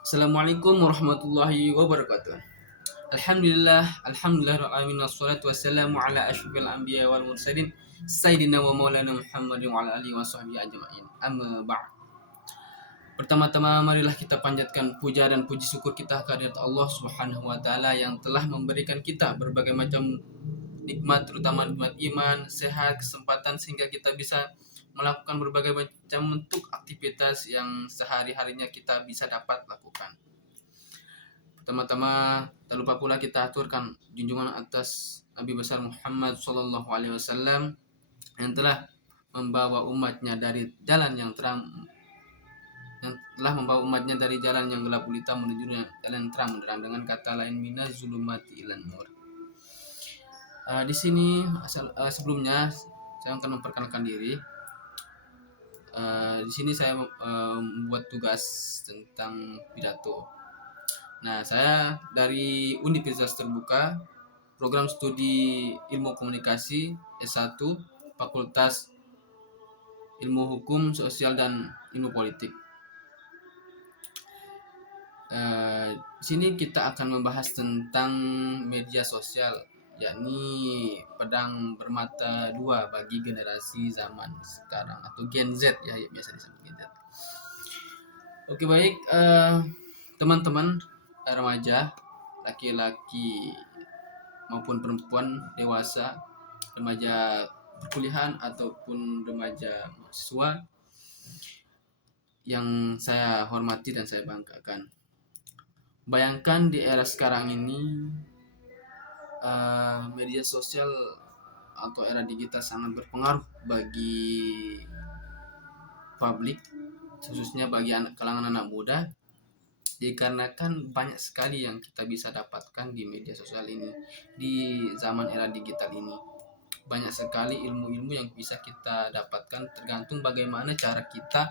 Assalamualaikum warahmatullahi wabarakatuh. Alhamdulillah wassalatu wassalamu ala asyrafil anbiya wal mursalin sayyidina wa maulana Muhammadin wa ala alihi wa sahbihi ajma'in. Amma ba'd. Pertama-tama marilah kita panjatkan puja dan puji syukur kita kehadirat Allah Subhanahu wa taala yang telah memberikan kita berbagai macam nikmat, terutama nikmat iman, sehat, kesempatan sehingga kita bisa melakukan berbagai macam bentuk aktivitas yang sehari-harinya kita bisa dapat lakukan. Pertama-tama tak lupa pula kita aturkan junjungan atas Nabi besar Muhammad Sallallahu Alaihi Wasallam yang telah membawa umatnya dari jalan yang terang, yang telah membawa umatnya dari jalan yang gelap gulita menuju jalan terang benderang, dengan kata lain minaz zulumati ilan nur. Di sini sebelumnya saya akan memperkenalkan diri. Di sini saya membuat tugas tentang pidato. Nah, saya dari Universitas Terbuka, program studi Ilmu Komunikasi S1, Fakultas Ilmu Hukum, Sosial dan Ilmu Politik. Di sini kita akan membahas tentang media sosial, yakni pedang bermata dua bagi generasi zaman sekarang atau Gen Z ya, biasa disebut Gen Z. Oke, baik, teman-teman remaja, laki-laki maupun perempuan dewasa, remaja perkuliahan ataupun remaja mahasiswa yang saya hormati dan saya banggakan. Bayangkan di era sekarang ini media sosial atau era digital sangat berpengaruh bagi publik, khususnya bagi kalangan anak muda, dikarenakan banyak sekali yang kita bisa dapatkan di media sosial ini. Di zaman era digital ini banyak sekali ilmu-ilmu yang bisa kita dapatkan, tergantung bagaimana cara kita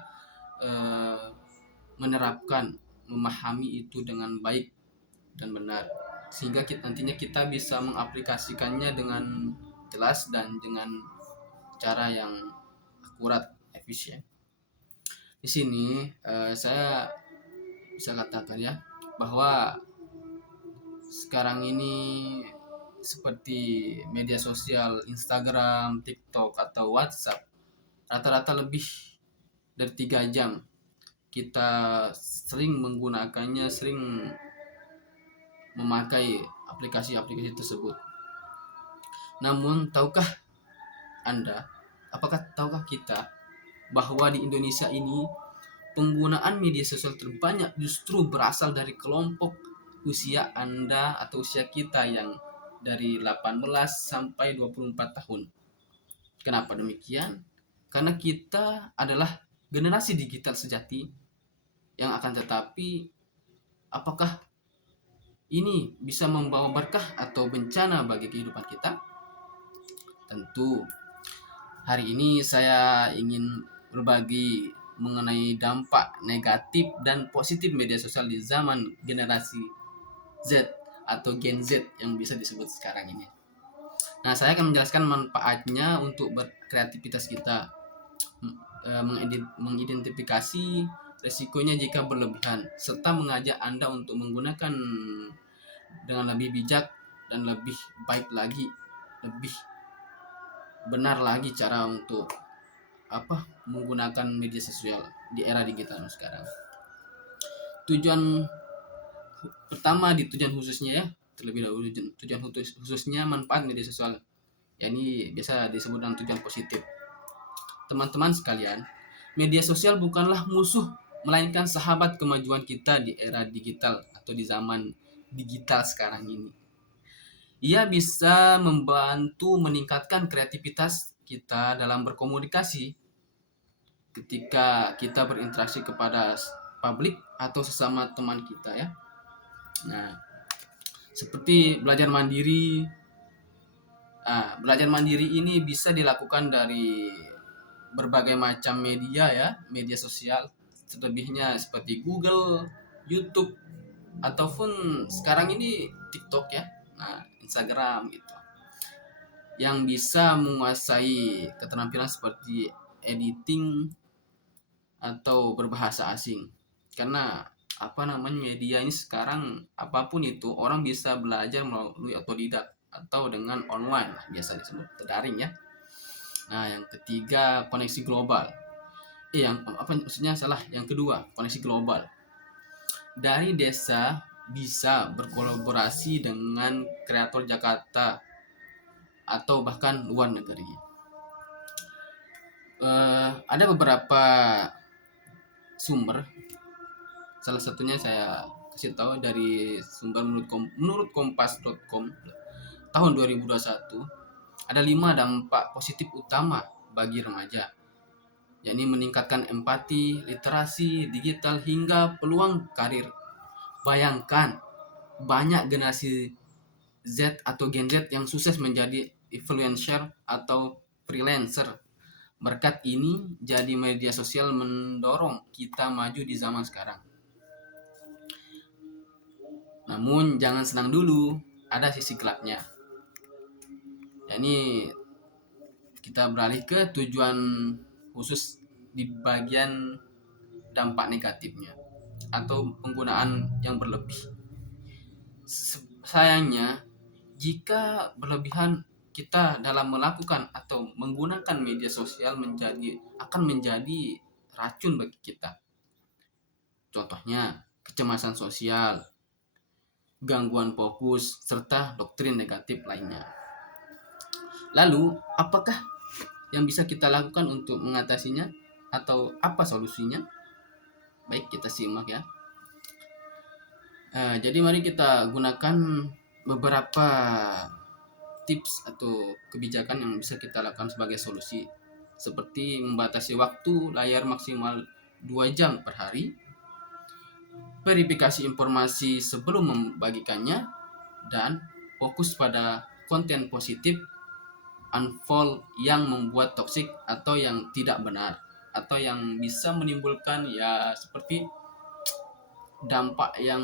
menerapkan, memahami itu dengan baik dan benar, sehingga nantinya kita bisa mengaplikasikannya dengan jelas dan dengan cara yang akurat, efisien. Di sini saya bisa katakan ya bahwa sekarang ini seperti media sosial Instagram, TikTok atau WhatsApp, rata-rata lebih dari 3 jam kita sering menggunakannya, sering memakai aplikasi-aplikasi tersebut. Namun tahukah Anda, tahukah kita bahwa di Indonesia ini penggunaan media sosial terbanyak justru berasal dari kelompok usia Anda atau usia kita yang dari 18 sampai 24 tahun. Kenapa demikian? Karena kita adalah generasi digital sejati, yang akan tetapi apakah ini bisa membawa berkah atau bencana bagi kehidupan kita? Tentu hari ini saya ingin berbagi mengenai dampak negatif dan positif media sosial di zaman generasi Z atau Gen Z yang bisa disebut sekarang ini. Nah, saya akan menjelaskan manfaatnya untuk berkreativitas kita, mengidentifikasi resikonya jika berlebihan, serta mengajak Anda untuk menggunakan dengan lebih bijak dan lebih baik lagi, lebih benar lagi cara untuk menggunakan media sosial di era digital sekarang. Tujuan pertama, di tujuan khususnya ya, terlebih dahulu tujuan khususnya manfaat media sosial, yakni biasa disebut dengan tujuan positif. Teman-teman sekalian, media sosial bukanlah musuh, melainkan sahabat kemajuan kita di era digital atau di zaman digital sekarang ini. Ia bisa membantu meningkatkan kreativitas kita dalam berkomunikasi ketika kita berinteraksi kepada publik atau sesama teman kita ya. Nah, seperti belajar mandiri. Belajar mandiri ini bisa dilakukan dari berbagai macam media ya, media sosial, selebihnya seperti Google, YouTube, ataupun sekarang ini TikTok ya, Instagram gitu, yang bisa menguasai keterampilan seperti editing atau berbahasa asing. Karena media ini sekarang apapun itu orang bisa belajar melalui otodidak atau dengan online lah, biasa disebut daring ya. Nah, yang ketiga koneksi global. Yang apa maksudnya salah, yang kedua koneksi global. Dari desa bisa berkolaborasi dengan kreator Jakarta atau bahkan luar negeri. Ada beberapa sumber, salah satunya saya kasih tahu dari sumber menurut kompas.com tahun 2021. Ada 5 dampak positif utama bagi remaja, yakni meningkatkan empati, literasi digital, hingga peluang karir. Bayangkan banyak generasi Z atau Gen Z yang sukses menjadi influencer atau freelancer. Berkat ini, jadi media sosial mendorong kita maju di zaman sekarang. Namun jangan senang dulu, ada sisi gelapnya. Yakni kita beralih ke tujuan khusus di bagian dampak negatifnya atau penggunaan yang berlebih. Sayangnya, jika berlebihan kita dalam melakukan atau menggunakan media sosial akan menjadi racun bagi kita. Contohnya, kecemasan sosial, gangguan fokus, serta doktrin negatif lainnya. Lalu, apakah yang bisa kita lakukan untuk mengatasinya atau apa solusinya? Baik, kita simak ya. Jadi mari kita gunakan beberapa tips atau kebijakan yang bisa kita lakukan sebagai solusi, seperti membatasi waktu layar maksimal 2 jam per hari, verifikasi informasi sebelum membagikannya, dan fokus pada konten positif, unfollow yang membuat toksik atau yang tidak benar atau yang bisa menimbulkan ya seperti dampak yang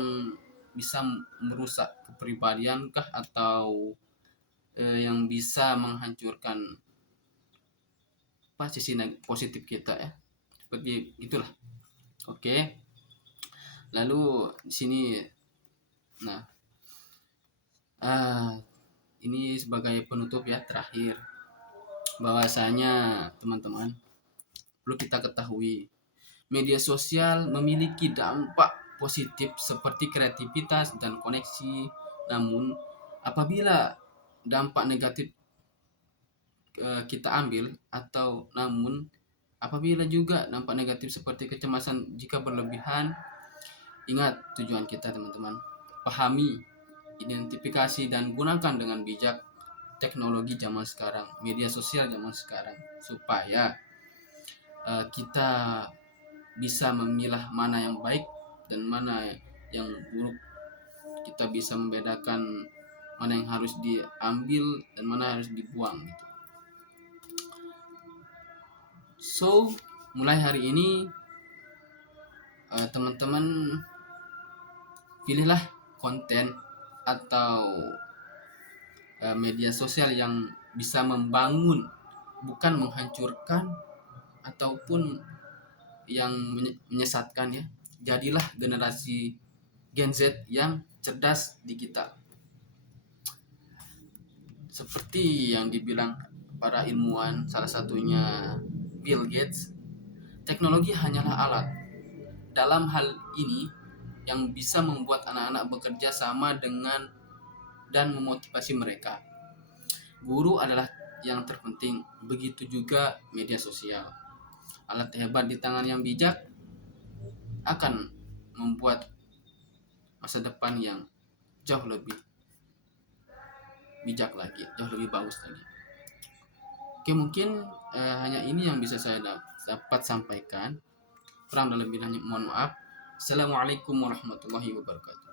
bisa merusak kepribadian kah atau yang bisa menghancurkan sisi positif kita ya, seperti itulah. Oke, lalu di sini nah ini sebagai penutup ya, terakhir, bahwasanya teman-teman perlu kita ketahui media sosial memiliki dampak positif seperti kreativitas dan koneksi. Namun apabila dampak negatif kita ambil apabila juga dampak negatif seperti kecemasan jika berlebihan, ingat tujuan kita teman-teman. Pahami, identifikasi, dan gunakan dengan bijak teknologi zaman sekarang, media sosial zaman sekarang, supaya kita bisa memilah mana yang baik dan mana yang buruk. Kita bisa membedakan mana yang harus diambil dan mana harus dibuang gitu. So, mulai hari ini teman-teman pilihlah konten atau media sosial yang bisa membangun, bukan menghancurkan ataupun yang menyesatkan ya. Jadilah generasi Gen Z yang cerdas digital. Seperti yang dibilang para ilmuwan, salah satunya Bill Gates, teknologi hanyalah alat. Dalam hal ini yang bisa membuat anak-anak bekerja sama dengan dan memotivasi mereka. Guru adalah yang terpenting, begitu juga media sosial. Alat hebat di tangan yang bijak akan membuat masa depan yang jauh lebih bijak lagi, jauh lebih bagus lagi. Oke, mungkin hanya ini yang bisa saya dapat sampaikan. Kurang dan lebihnya mohon maaf. Assalamualaikum warahmatullahi wabarakatuh.